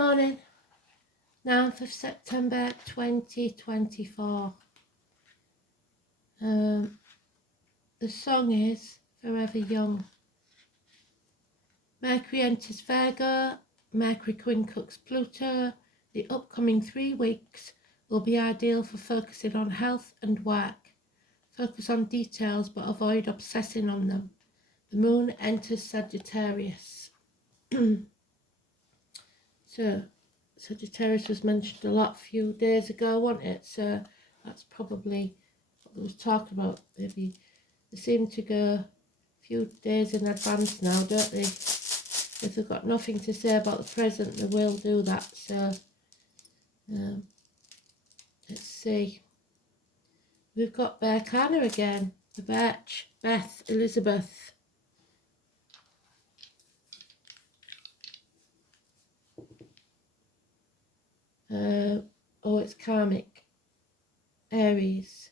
Morning, 9th of September 2024. The song is Forever Young. Mercury enters Virgo, Mercury quincunx Pluto. The upcoming 3 weeks will be ideal for focusing on health and work. Focus on details but avoid obsessing on them. The moon enters Sagittarius. So Sagittarius was mentioned a lot a few days ago, wasn't it? So that's probably what they was talking about. Maybe they seem to go a few days in advance now, don't they? If they've got nothing to say about the present, they will do that. So let's see. We've got Berkana again. The Birch, Beth, Elizabeth. It's karmic. Aries.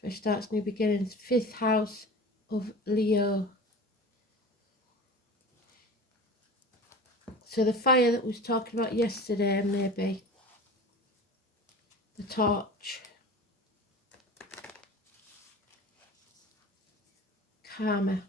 Fresh starts, new beginnings. 5th house of Leo. So the fire that we was talking about yesterday, maybe. The torch. Karma.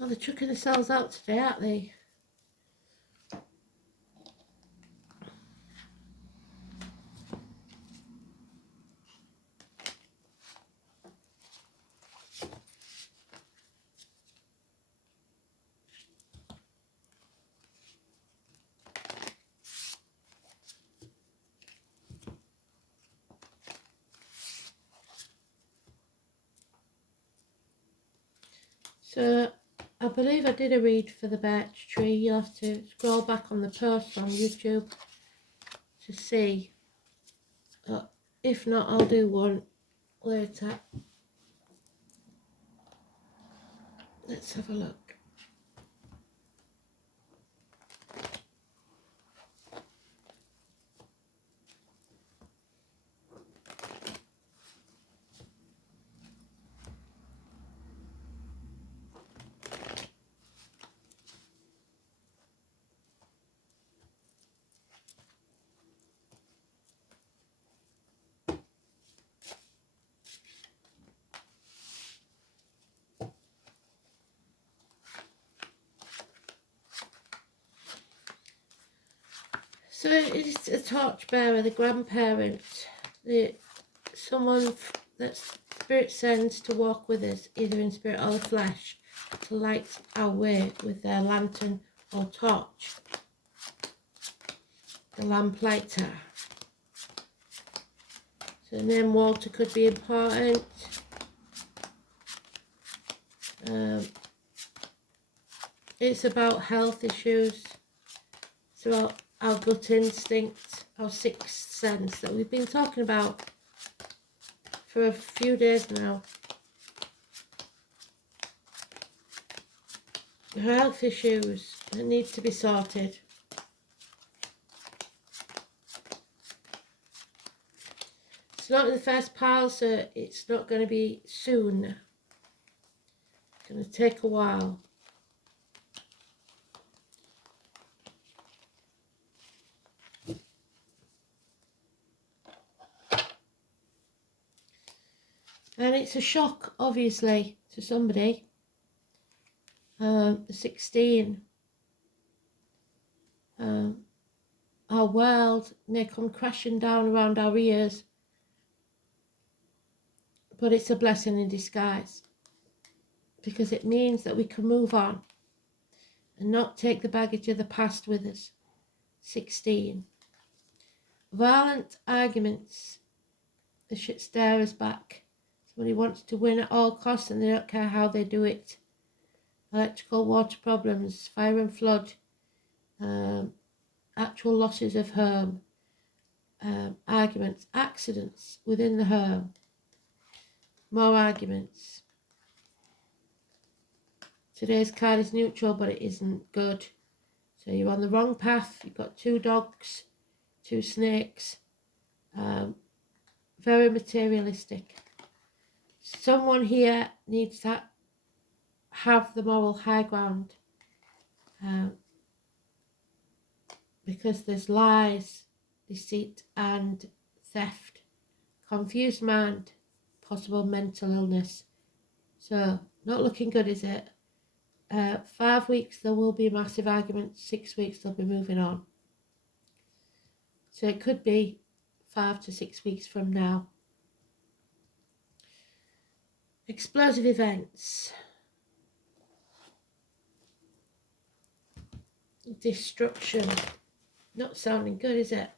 Well, they're chucking themselves out today, aren't they? So I believe I did a read for the birch tree. You'll have to scroll back on the post on YouTube to see. If not, I'll do one later. Let's have a look. So it's a torchbearer, the grandparent, someone that spirit sends to walk with us, either in spirit or the flesh, to light our way with their lantern or torch. The lamplighter. So the name Walter could be important. It's about health issues. It's about our gut instinct, our sixth sense that we've been talking about for a few days now. Health issues that need to be sorted. It's not in the first pile, so it's not going to be soon. It's going to take a while. And it's a shock, obviously, to somebody. 16. Our world may come crashing down around our ears, but it's a blessing in disguise, because it means that we can move on and not take the baggage of the past with us. 16. Violent arguments, they should stare us back. Somebody wants to win at all costs and they don't care how they do it. Electrical, water problems, fire and flood, actual losses of home, arguments, accidents within the home, more arguments. Today's card is neutral, but it isn't good. So you're on the wrong path. You've got 2 dogs, 2 snakes, very materialistic. Someone here needs to have the moral high ground, because there's lies, deceit and theft, confused mind, possible mental illness. So not looking good, is it? 5 weeks there will be a massive argument. 6 weeks they'll be moving on. So it could be 5 to 6 weeks from now. Explosive events, destruction. Not sounding good, is it?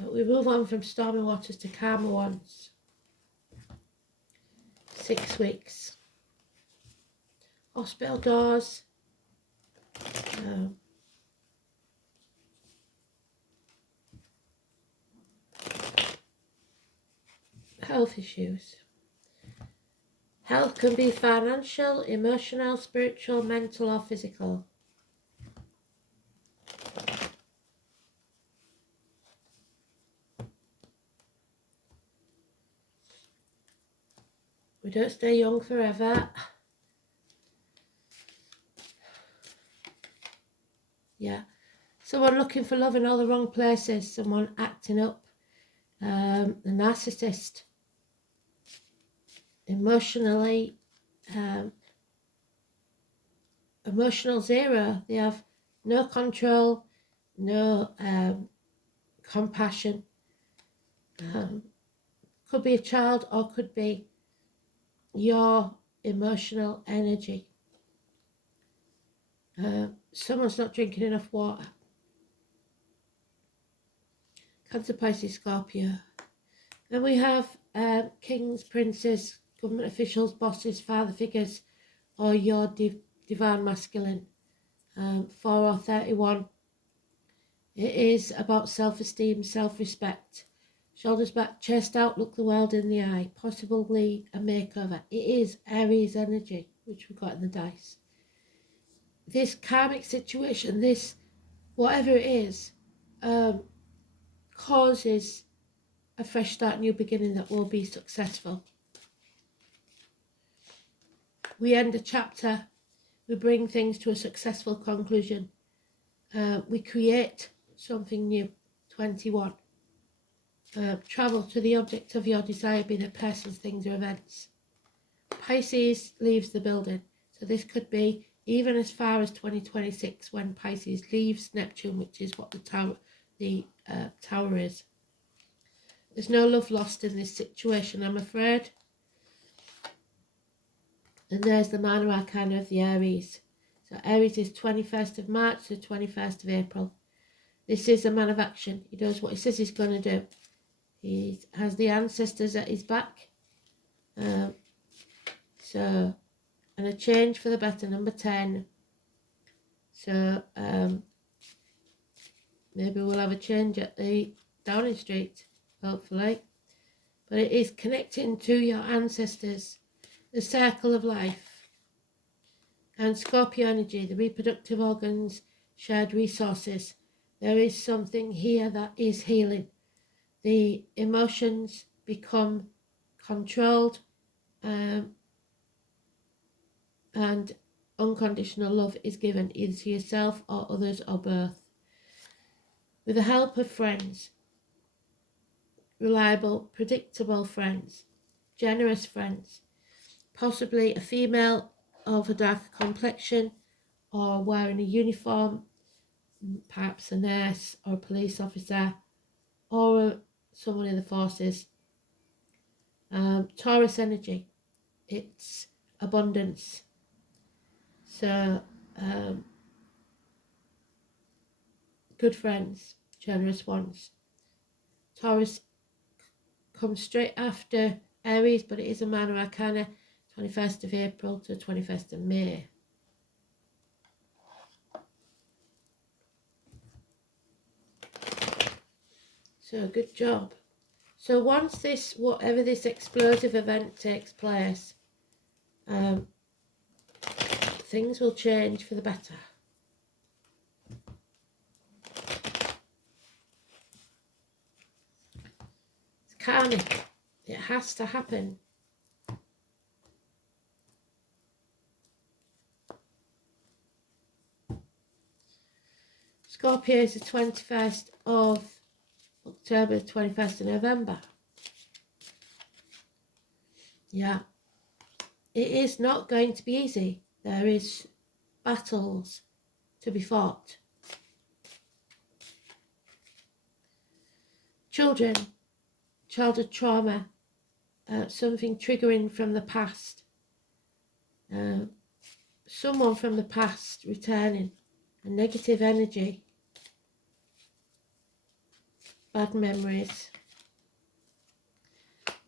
But we move on from stormy waters to calmer ones. 6 weeks. Hospital doors. Health issues. Health can be financial, emotional, spiritual, mental or physical. We don't stay young forever. Yeah. Someone looking for love in all the wrong places. Someone acting up. The narcissist. Emotionally. Emotional zero. They have no control, no compassion. Could be a child or could be your emotional energy. Someone's not drinking enough water. Cancer, Pisces, Scorpio. And we have kings, princes, government officials, bosses, father figures, or your divine masculine. 4 or 31. It is about self-esteem, self-respect. Shoulders back, chest out, look the world in the eye. Possibly a makeover. It is Aries energy, which we've got in the dice. This karmic situation, this whatever it is, causes a fresh start, new beginning that will be successful. We end a chapter, we bring things to a successful conclusion. We create something new. 21. Travel to the object of your desire, being a person, things or events. Pisces leaves the building. So this could be even as far as 2026 when Pisces leaves Neptune, which is what the tower is. There's no love lost in this situation, I'm afraid. And there's the minor arcana of the Aries. So Aries is 21st of March to 21st of April. This is a man of action. He does what he says he's going to do. He has the ancestors at his back. And a change for the better, number 10. So maybe we'll have a change at the Downing Street, hopefully. But it is connecting to your ancestors, the circle of life. And Scorpio energy, the reproductive organs, shared resources. There is something here that is healing. The emotions become controlled, and unconditional love is given either to yourself or others or both. With the help of friends, reliable, predictable friends, generous friends, possibly a female of a darker complexion or wearing a uniform, perhaps a nurse or a police officer or someone in the forces. Taurus energy, it's abundance. So good friends, generous ones. Taurus comes straight after Aries, but it is a minor arcana, 21st of April to 21st of May. So good job. So once this, whatever this explosive event takes place, things will change for the better. It's karmic. It has to happen. Scorpio is the 21st of October, 21st of November. Yeah. It is not going to be easy. There is battles to be fought. Children, childhood trauma, something triggering from the past. Someone from the past returning, a negative energy, bad memories.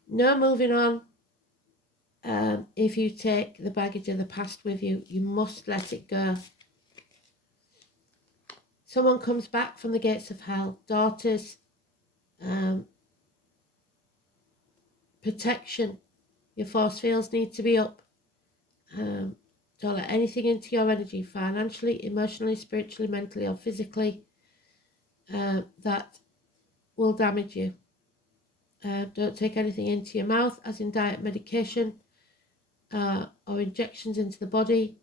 No moving on. If you take the baggage of the past with you, you must let it go. Someone comes back from the gates of hell. Daughters, protection. Your force fields need to be up. Don't let anything into your energy, financially, emotionally, spiritually, mentally, or physically, that will damage you. Don't take anything into your mouth, as in diet, medication, or injections into the body.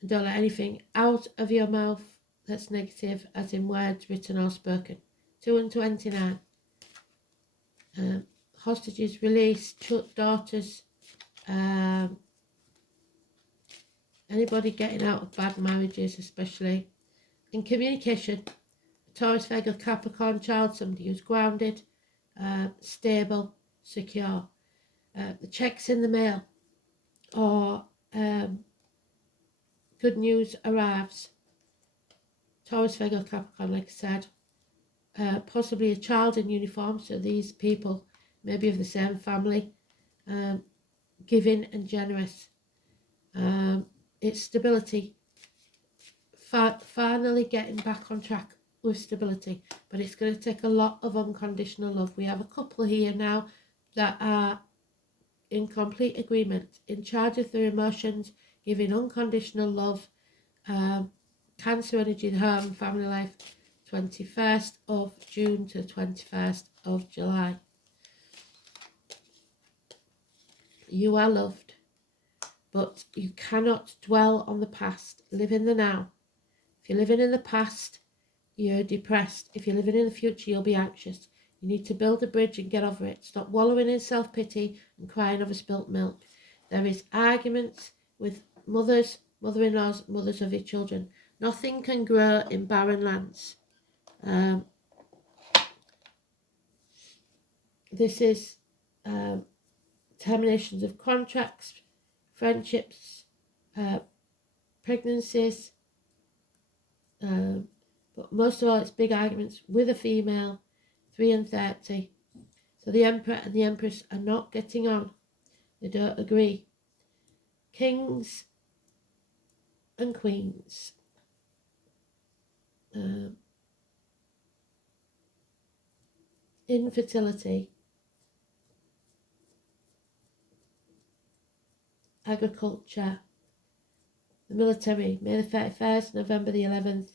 And don't let anything out of your mouth that's negative, as in words written or spoken. 229. Hostages released, daughters, anybody getting out of bad marriages, especially. In communication, Taurus, Virgo, Capricorn child, somebody who's grounded, stable, secure. The checks in the mail, or good news arrives. Taurus, Virgo, Capricorn, like I said. Possibly a child in uniform, so these people may be of the same family. Giving and generous. It's stability. Finally getting back on track with stability, but it's going to take a lot of unconditional love. We have a couple here now that are in complete agreement, in charge of their emotions, giving unconditional love. Cancer energy, the home, family life, 21st of June to 21st of July. You are loved, but you cannot dwell on the past. Live in the now. If you're living in the past, you're depressed. If you're living in the future, you'll be anxious. You need to build a bridge and get over it. Stop wallowing in self-pity and crying over spilt milk. There is arguments with mothers, mother-in-laws, mothers of your children. Nothing can grow in barren lands. This is terminations of contracts, friendships, pregnancies, but most of all it's big arguments with a female, 3 and 30. So the Emperor and the Empress are not getting on. They don't agree. Kings and queens. Infertility. Agriculture. The military. May the 31st, November the 11th.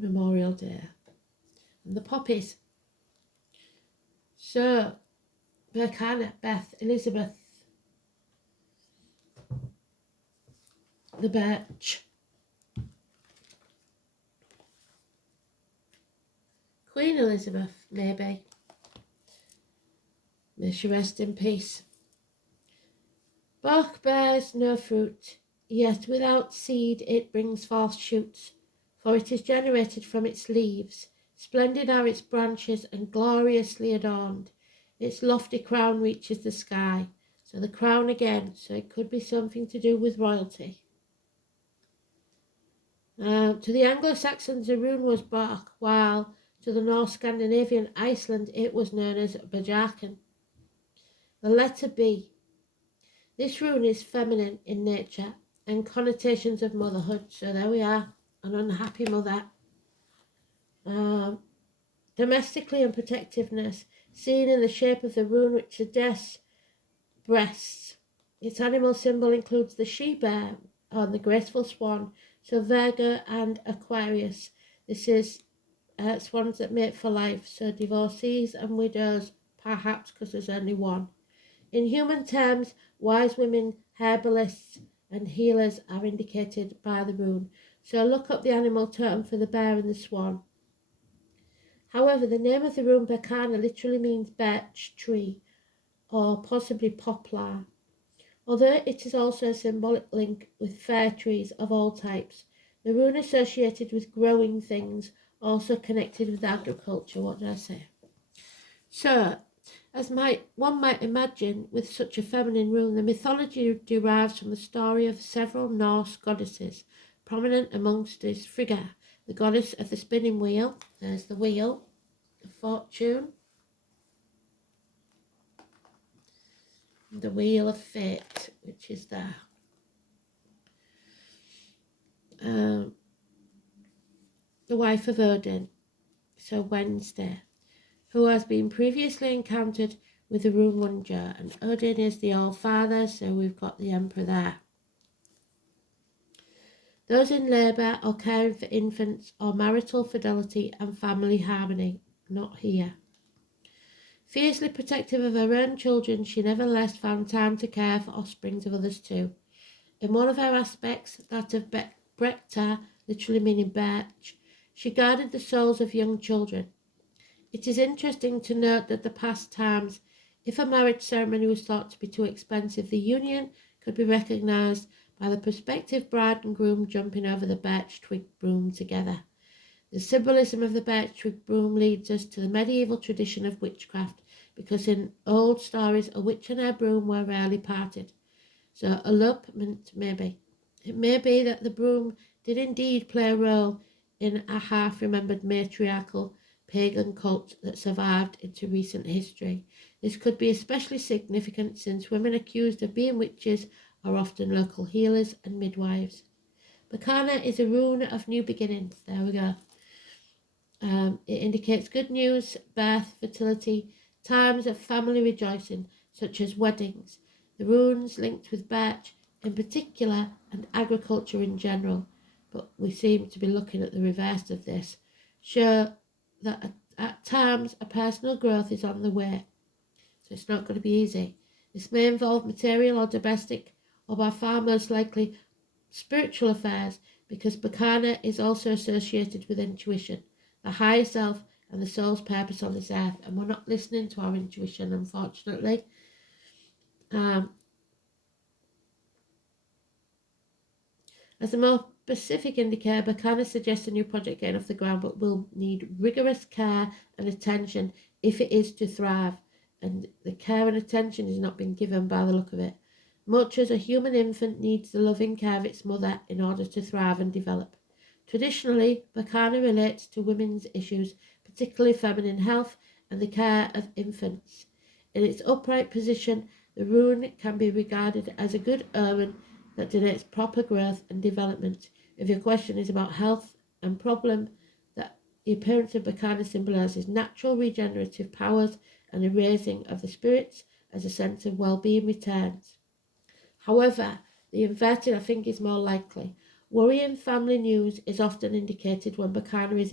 Memorial Day. And the poppies. So, Berkana, Beth, Elizabeth. The birch. Queen Elizabeth, maybe. May she rest in peace. Bark bears no fruit, yet without seed it brings forth shoots, for it is generated from its leaves. Splendid are its branches and gloriously adorned. Its lofty crown reaches the sky. So the crown again, so it could be something to do with royalty. To the Anglo-Saxons, the rune was bark, while to the North Scandinavian Iceland it was known as bajarkan. The letter B. This rune is feminine in nature and connotations of motherhood. So there we are, an unhappy mother. Domestically and protectiveness, seen in the shape of the rune which suggests breasts. Its animal symbol includes the she-bear and the graceful swan. So Virgo and Aquarius. This is swans that mate for life. So divorcees and widows, perhaps because there's only one. In human terms, wise women, herbalists and healers are indicated by the rune. So look up the animal totem for the bear and the swan. However, the name of the rune Berkana literally means birch tree or possibly poplar, although it is also a symbolic link with fir trees of all types. The rune associated with growing things, also connected with agriculture. What did I say? So, as one might imagine, with such a feminine rune, the mythology derives from the story of several Norse goddesses. Prominent amongst is Frigga, the goddess of the spinning wheel. There's the wheel, the fortune, the wheel of fate, which is there. The wife of Odin, so Wednesday, who has been previously encountered with the rune Munja, and Odin is the All-Father, so we've got the Emperor there. Those in labour or caring for infants or marital fidelity and family harmony, not here. Fiercely protective of her own children, she nevertheless found time to care for offsprings of others too. In one of her aspects, that of Brekta, literally meaning birch, she guarded the souls of young children. It is interesting to note that the past times, if a marriage ceremony was thought to be too expensive, the union could be recognised by the prospective bride and groom jumping over the birch twig broom together. The symbolism of the birch twig broom leads us to the medieval tradition of witchcraft, because in old stories a witch and her broom were rarely parted. So elopement, maybe. It may be that the broom did indeed play a role in a half-remembered matriarchal pagan cult that survived into recent history. This could be especially significant since women accused of being witches are often local healers and midwives. Berkana is a rune of new beginnings. There we go. It indicates good news, birth, fertility, times of family rejoicing, such as weddings. The runes linked with birch in particular and agriculture in general, but we seem to be looking at the reverse of this, show that at times a personal growth is on the way. So it's not going to be easy. This may involve material or domestic, or by far most likely spiritual affairs, because Berkana is also associated with intuition, the higher self and the soul's purpose on this earth, and we're not listening to our intuition, unfortunately. As a more specific indicator, Berkana suggests a new project getting off the ground, but will need rigorous care and attention if it is to thrive, and the care and attention is not being given by the look of it. Much as a human infant needs the loving care of its mother in order to thrive and develop. Traditionally, Berkana relates to women's issues, particularly feminine health and the care of infants. In its upright position, the rune can be regarded as a good omen that denotes proper growth and development. If your question is about health and problem, that the appearance of Berkana symbolises natural regenerative powers and a raising of the spirits as a sense of well-being returns. However, the inverted I think is more likely. Worrying family news is often indicated when Berkana is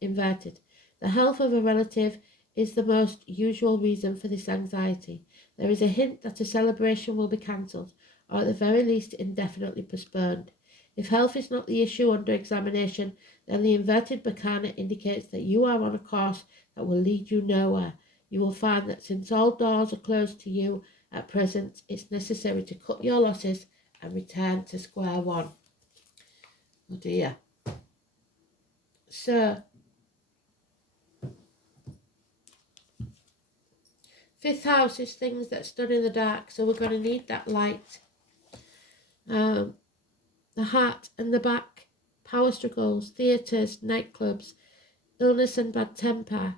inverted. The health of a relative is the most usual reason for this anxiety. There is a hint that a celebration will be cancelled, or at the very least indefinitely postponed. If health is not the issue under examination, then the inverted Bacana indicates that you are on a course that will lead you nowhere. You will find that since all doors are closed to you at present, it's necessary to cut your losses and return to square one. Oh dear. So, fifth house is things that stood in the dark, so we're going to need that light. The heart and the back, power struggles, theatres, nightclubs, illness and bad temper,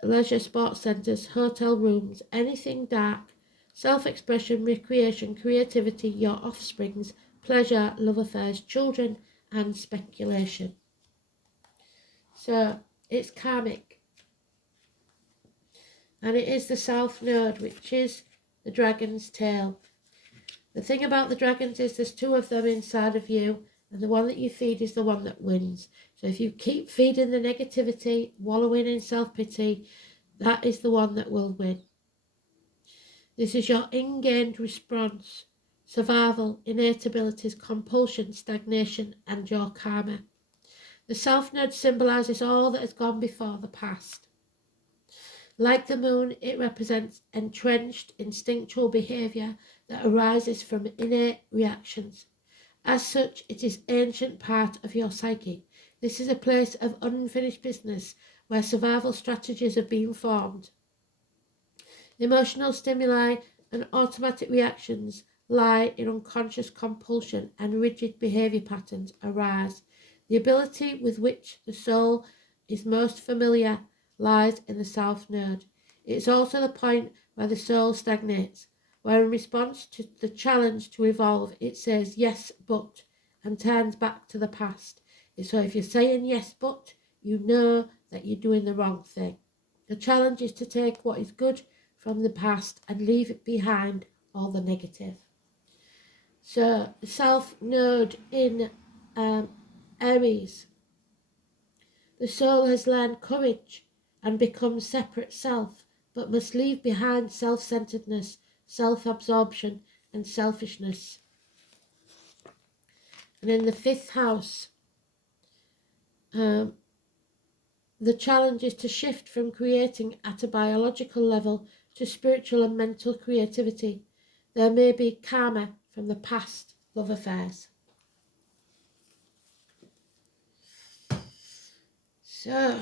leisure sports centres, hotel rooms, anything dark, self-expression, recreation, creativity, your offsprings, pleasure, love affairs, children, and speculation. So, it's karmic. And it is the south node, which is the dragon's tail. The thing about the dragons is there's two of them inside of you, and the one that you feed is the one that wins. So if you keep feeding the negativity, wallowing in self-pity, that is the one that will win. This is your ingrained response, survival, innate abilities, compulsion, stagnation, and your karma. The south node symbolises all that has gone before, the past. Like the moon, it represents entrenched instinctual behaviour that arises from innate reactions. As such, it is an ancient part of your psyche. This is a place of unfinished business where survival strategies have been formed. Emotional stimuli and automatic reactions lie in unconscious compulsion, and rigid behaviour patterns arise. The ability with which the soul is most familiar lies in the south node. It is also the point where the soul stagnates, where in response to the challenge to evolve, it says yes, but, and turns back to the past. So if you're saying yes, but, you know that you're doing the wrong thing. The challenge is to take what is good from the past and leave it behind all the negative. So the south node in Aries. The soul has learned courage and become separate self, but must leave behind self-centeredness, self-absorption, and selfishness. And in the fifth house, the challenge is to shift from creating at a biological level to spiritual and mental creativity. There may be karma from the past love affairs. So,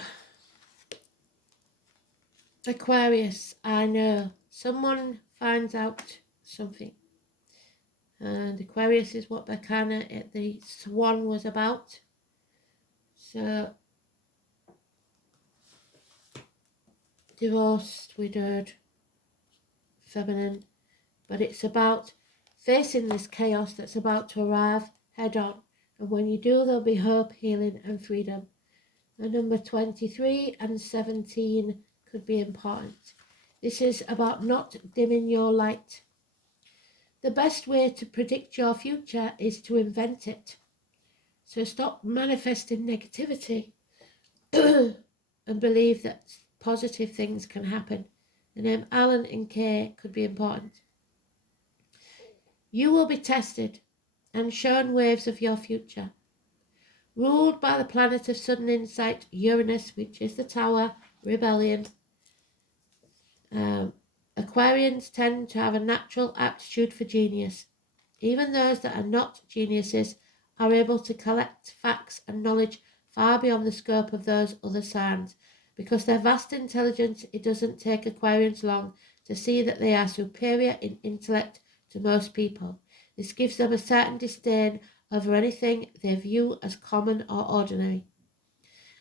Aquarius, I know someone finds out something. And Aquarius is what Bacana, the swan, was about. So, divorced, widowed, feminine. But it's about facing this chaos that's about to arrive head on. And when you do, there'll be hope, healing, and freedom. The number 23 and 17 could be important. This is about not dimming your light. The best way to predict your future is to invent it. So stop manifesting negativity and believe that positive things can happen. The name Alan and Kay could be important. You will be tested and shown waves of your future. Ruled by the planet of sudden insight, Uranus, which is the tower, rebellion. Aquarians tend to have a natural aptitude for genius. Even those that are not geniuses are able to collect facts and knowledge far beyond the scope of those other signs. Because their vast intelligence, it doesn't take Aquarians long to see that they are superior in intellect to most people. This gives them a certain disdain over anything they view as common or ordinary.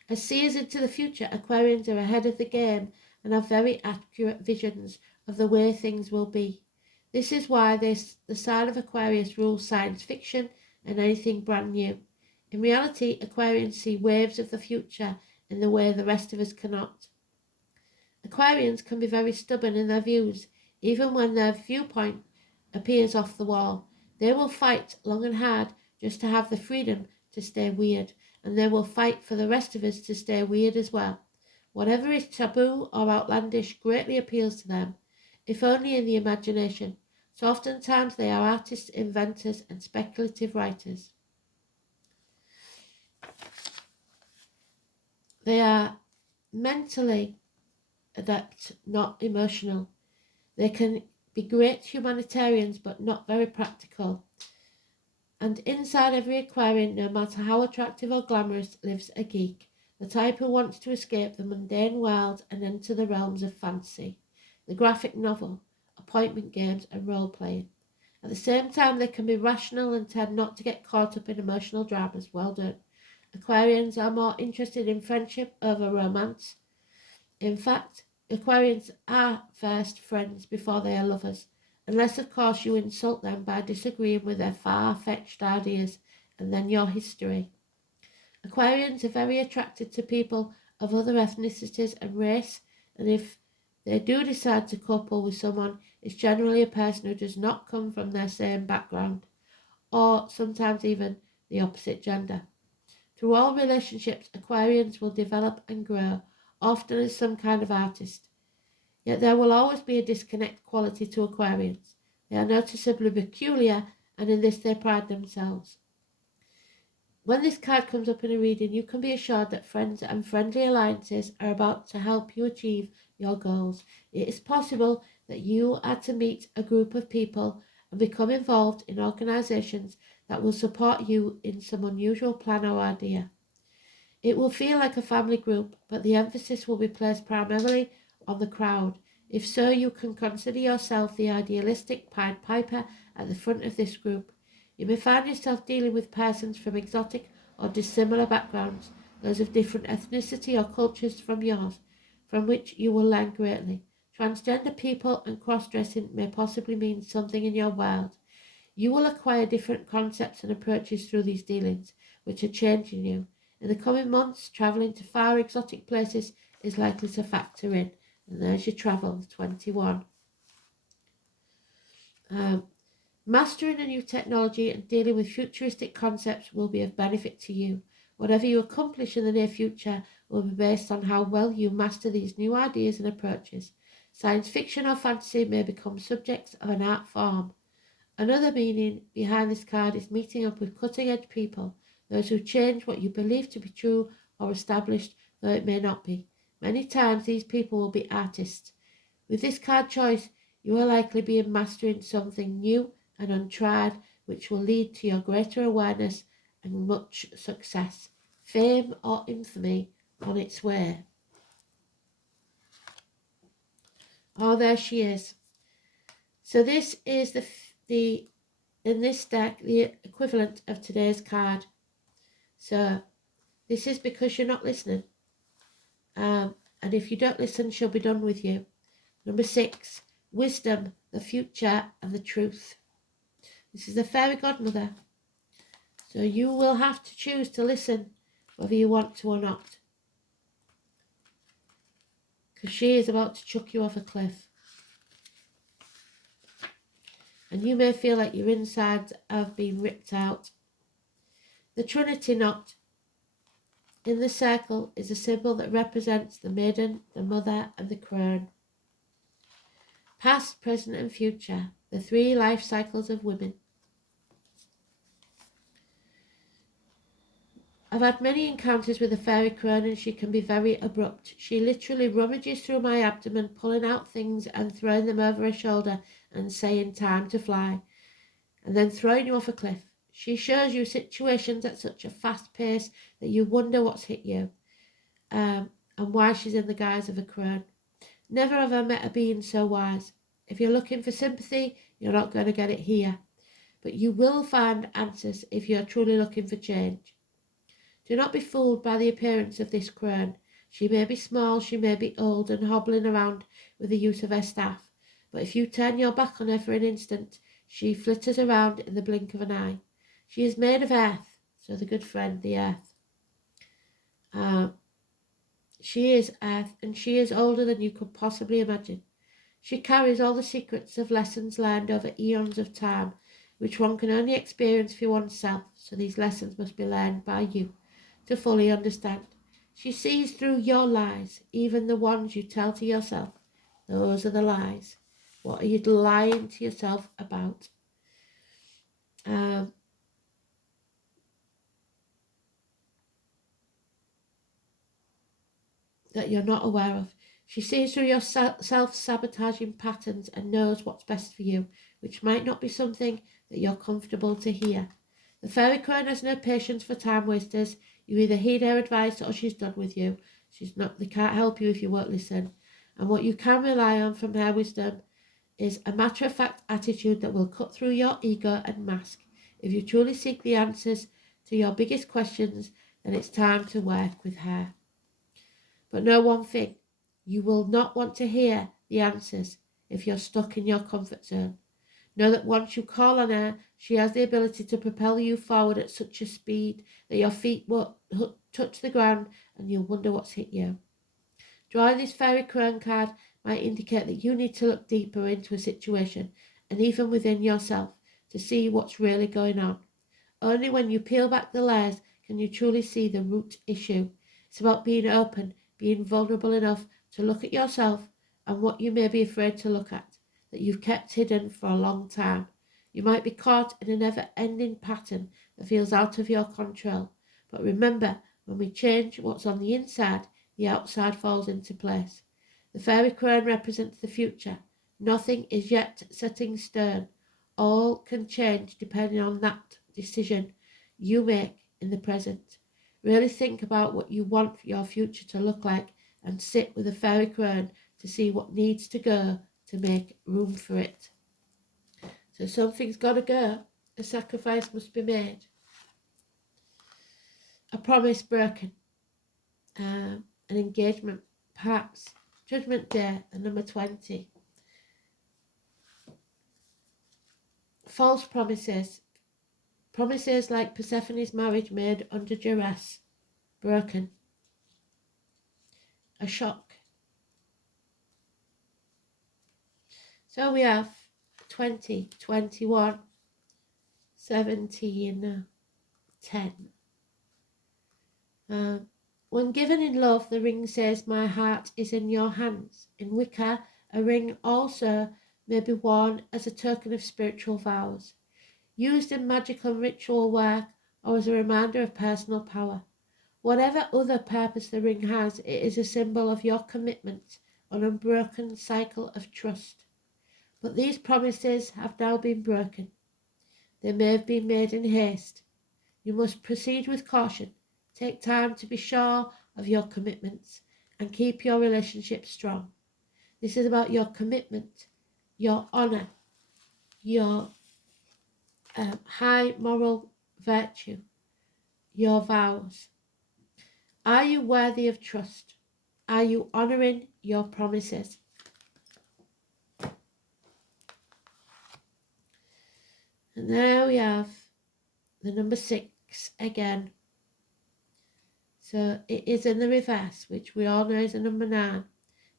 As seers into the future, Aquarians are ahead of the game and have very accurate visions of the way things will be. This is why the sign of Aquarius rules science fiction and anything brand new. In reality, Aquarians see waves of the future in the way the rest of us cannot. Aquarians can be very stubborn in their views, even when their viewpoint appears off the wall. They will fight long and hard just to have the freedom to stay weird, and they will fight for the rest of us to stay weird as well. Whatever is taboo or outlandish greatly appeals to them, if only in the imagination. So oftentimes they are artists, inventors, and speculative writers. They are mentally adept, not emotional. They can be great humanitarians, but not very practical. And inside every Aquarian, no matter how attractive or glamorous, lives a geek, the type who wants to escape the mundane world and enter the realms of fantasy, the graphic novel, appointment games, and role-playing. At the same time, they can be rational and tend not to get caught up in emotional dramas. Well done. Aquarians are more interested in friendship over romance. In fact, Aquarians are first friends before they are lovers, unless of course you insult them by disagreeing with their far-fetched ideas, and then your history. Aquarians are very attracted to people of other ethnicities and race, and if they do decide to couple with someone, it's generally a person who does not come from their same background, or sometimes even the opposite gender. Through all relationships, Aquarians will develop and grow, often as some kind of artist. Yet there will always be a disconnect quality to Aquarians. They are noticeably peculiar, and in this they pride themselves. When this card comes up in a reading, you can be assured that friends and friendly alliances are about to help you achieve your goals. It is possible that you are to meet a group of people and become involved in organisations that will support you in some unusual plan or idea. It will feel like a family group, but the emphasis will be placed primarily on the crowd. If so, you can consider yourself the idealistic Pied Piper at the front of this group. You may find yourself dealing with persons from exotic or dissimilar backgrounds, those of different ethnicity or cultures from yours, from which you will learn greatly. Transgender people and cross-dressing may possibly mean something in your world. You will acquire different concepts and approaches through these dealings, which are changing you. In the coming months, travelling to far exotic places is likely to factor in. And there's your travel, 21. Mastering a new technology and dealing with futuristic concepts will be of benefit to you. Whatever you accomplish in the near future will be based on how well you master these new ideas and approaches. Science fiction or fantasy may become subjects of an art form. Another meaning behind this card is meeting up with cutting-edge people, those who change what you believe to be true or established, though it may not be. Many times these people will be artists. With this card choice, you are likely being mastering something new and untried, which will lead to your greater awareness and much success. Fame or infamy on its way. Oh, there she is. So this is the in this deck, the equivalent of today's card. So this is because you're not listening. And if you don't listen, she'll be done with you. Number 6, wisdom, the future, and the truth. This is the fairy godmother. So you will have to choose to listen, whether you want to or not. Because she is about to chuck you off a cliff. And you may feel like your insides have been ripped out. The Trinity knot in the circle is a symbol that represents the maiden, the mother, and the crone. Past, present, and future, the 3 life cycles of women. I've had many encounters with the fairy crone, and she can be very abrupt. She literally rummages through my abdomen, pulling out things and throwing them over her shoulder and saying time to fly, and then throwing you off a cliff. She shows you situations at such a fast pace that you wonder what's hit you, and why she's in the guise of a crone. Never have I met a being so wise. If you're looking for sympathy, you're not going to get it here, but you will find answers if you're truly looking for change. Do not be fooled by the appearance of this crone. She may be small, she may be old and hobbling around with the use of her staff, but if you turn your back on her for an instant, she flitters around in the blink of an eye. She is made of earth, so the good friend, the earth. She is earth, and she is older than you could possibly imagine. She carries all the secrets of lessons learned over eons of time, which one can only experience for oneself, so these lessons must be learned by you to fully understand. She sees through your lies, even the ones you tell to yourself. Those are the lies. What are you lying to yourself about? And that you're not aware of. She sees through your self-sabotaging patterns and knows what's best for you, which might not be something that you're comfortable to hear. The fairy crone has no patience for time wasters. You either heed her advice or she's done with you. They can't help you if you won't listen. And what you can rely on from her wisdom is a matter-of-fact attitude that will cut through your ego and mask. If you truly seek the answers to your biggest questions, then it's time to work with her. But know one thing, you will not want to hear the answers if you're stuck in your comfort zone. Know that once you call on her, she has the ability to propel you forward at such a speed that your feet won't touch the ground and you'll wonder what's hit you. Drawing this fairy crone card might indicate that you need to look deeper into a situation and even within yourself to see what's really going on. Only when you peel back the layers can you truly see the root issue. It's about being open, being vulnerable enough to look at yourself and what you may be afraid to look at, that you've kept hidden for a long time. You might be caught in a never-ending pattern that feels out of your control. But remember, when we change what's on the inside, the outside falls into place. The fairy crone represents the future. Nothing is yet set in stone. All can change depending on that decision you make in the present. Really think about what you want your future to look like and sit with a fairy crone to see what needs to go to make room for it. So something's got to go. A sacrifice must be made. A promise broken. An engagement, perhaps. Judgment Day, the number 20. False promises. Promises like Persephone's marriage made under duress. Broken. A shock. So we have 20, 21, 17, 10. When given in love, the ring says, "My heart is in your hands." In Wicca, a ring also may be worn as a token of spiritual vows, used in magical and ritual work, or as a reminder of personal power. Whatever other purpose the ring has, it is a symbol of your commitment, an unbroken cycle of trust. But these promises have now been broken. They may have been made in haste. You must proceed with caution. Take time to be sure of your commitments and keep your relationship strong. This is about your commitment, your honour, your high moral virtue, your vows. Are you worthy of trust? Are you honouring your promises? And there we have the number 6 again. So it is in the reverse, which we all know is a number 9.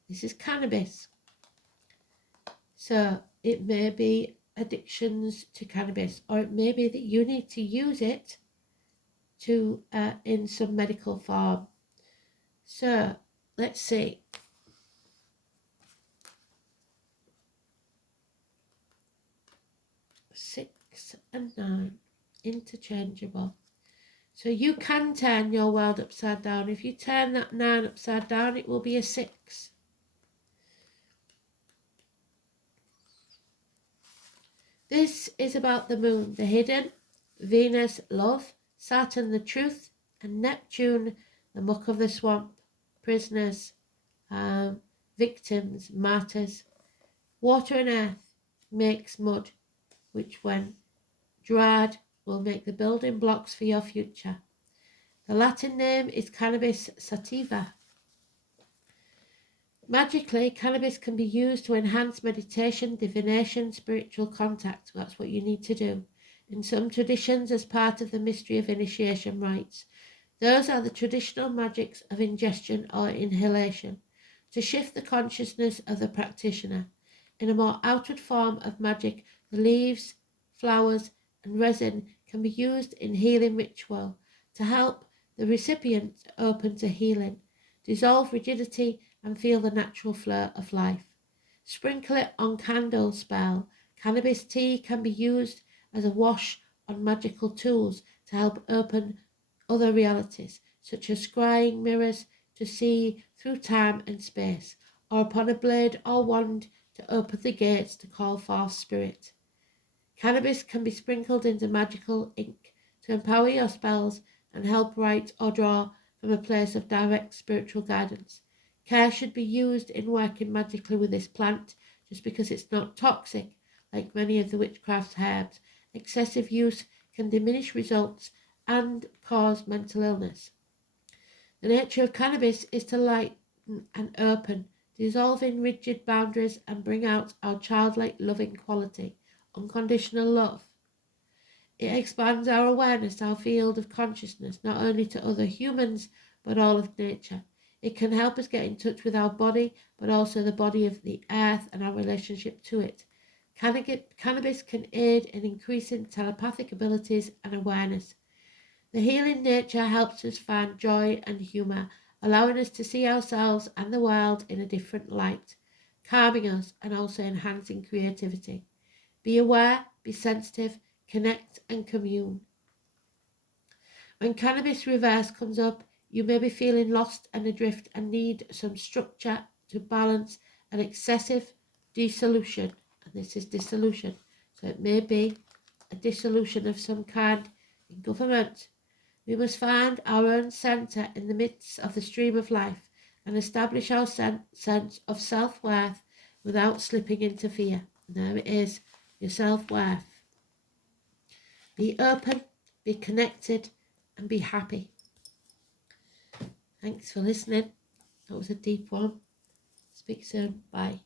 This is cannabis. So it may be addictions to cannabis, or it may be that you need to use it to in some medical form. So let's see. Six and 9, interchangeable. So you can turn your world upside down. If you turn that 9 upside down, it will be a 6. This is about the moon, the hidden, Venus, love, Saturn, the truth, and Neptune, the muck of the swamp, prisoners, victims, martyrs. Water and earth makes mud, which when dried will make the building blocks for your future. The Latin name is Cannabis sativa. Magically, cannabis can be used to enhance meditation, divination, spiritual contact. That's what you need to do. In some traditions, as part of the mystery of initiation rites. Those are the traditional magics of ingestion or inhalation, to shift the consciousness of the practitioner. In a more outward form of magic, the leaves, flowers, and resin can be used in healing ritual to help the recipient open to healing, dissolve rigidity, and feel the natural flow of life. Sprinkle it on candle spell. Cannabis tea can be used as a wash on magical tools to help open other realities, such as scrying mirrors to see through time and space, or upon a blade or wand to open the gates to call forth spirit. Cannabis can be sprinkled into magical ink to empower your spells and help write or draw from a place of direct spiritual guidance. Care should be used in working magically with this plant, just because it's not toxic, like many of the witchcraft herbs. Excessive use can diminish results and cause mental illness. The nature of cannabis is to lighten and open, dissolving rigid boundaries and bring out our childlike loving quality, unconditional love. It expands our awareness, our field of consciousness, not only to other humans, but all of nature. It can help us get in touch with our body, but also the body of the earth and our relationship to it. Cannabis can aid in increasing telepathic abilities and awareness. The healing nature helps us find joy and humour, allowing us to see ourselves and the world in a different light, calming us and also enhancing creativity. Be aware, be sensitive, connect and commune. When cannabis reverse comes up, you may be feeling lost and adrift and need some structure to balance an excessive dissolution. And this is dissolution. So it may be a dissolution of some kind in government. We must find our own centre in the midst of the stream of life and establish our sense of self-worth without slipping into fear. And there it is, your self-worth. Be open, be connected, and be happy. Thanks for listening. That was a deep one. Speak soon. Bye.